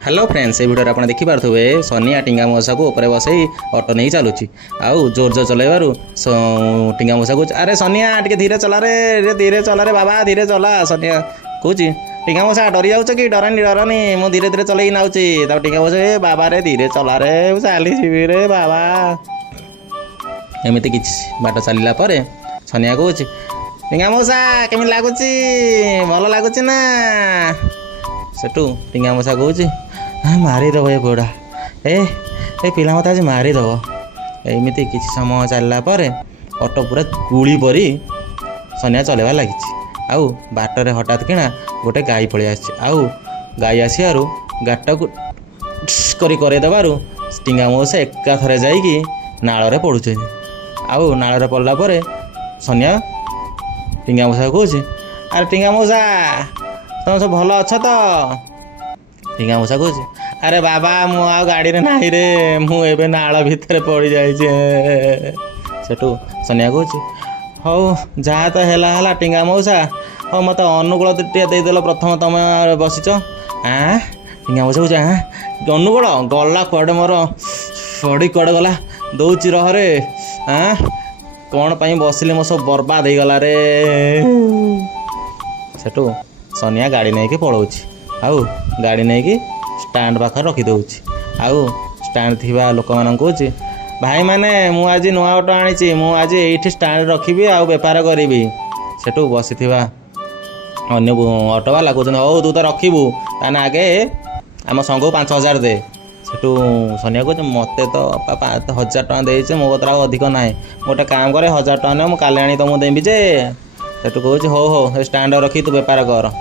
hello friends ये video आप देखिपे सनिया टिंगा मऊसा को ऊपर बसई ऑटो नहीं चलुची आउ जोर जोर चलैबारु टिंगा मऊसा कह अरे सनिया टे धीरे चला रे धीरे चला रे बाबा धीरे चला सनिया कह टिंगा मऊसा डरी जाऊच कि डरानी डरानी मु धीरे धीरे चलई नौची तब टिंगा मऊसा ए बाबा रे धीरे चला रे चली जी रे बाबा एमती किसी बाट चलला सनिया कह टिंगा मऊसा केमी लगुच भल लगुच ना सेठू टिंगा मऊसा कह मारिदेव ए बुढ़ा ए पिला मत आज मारिदेव एमती किसी समय चलला ऑटो पूरा गुली परी सनिया चलवा लगी आउ बाटर हठात किना गोटे गाई पलि आउ गाई आसू गाटा को करदेवु टिंगा मऊसा एका थरे जाइकी नाल पड़ुचे आउ नाल पड़ला सनिया टिंगा मऊसा कह अरे टिंगा मऊसा तुम सब भल अछ तो टिंगा मऊसा कह अरे बाबा मु आ गाड़ी रे नाही रे मु एबे नाल भितर पड़ी जाइए सेठू सनिया कह हौ जहाँ तो है टिंगा मऊसा हौ मत अनुकूल देदेल प्रथम तुम बसीच हाँ टिंगा मऊसा कह हाँ अनुकूल गला कुआडे मोर पड़ी कुआडे गला दौची रहे हाँ कौन पाई बसिले मो सब बर्बाद हो गला रे सेठू सनिया गाड़ी नहीं पलाऊँ आउ गाड़ी नहीं स्टैंड पाखे रखिदे आउ स्टैंड थी लोक मान कह भाई मैंने मु आज नुआ ऑटो आनी मु आज ये स्टैंड रखी आउ बेपार करी सेठू बसी अन्य ऑटो वाला कहते हौ तू तो रखू ताने आगे आम संघ 5000 दे सेठू सनिया कह मत तो 1000 टଙ୍କା देचे मो कतरा अधिक ना गोटे काम करे 1000 टଙ୍କା मुझे काले आनी तुमको देवी जे सेठू कह हो स्टैंड रखी तू बेपार कर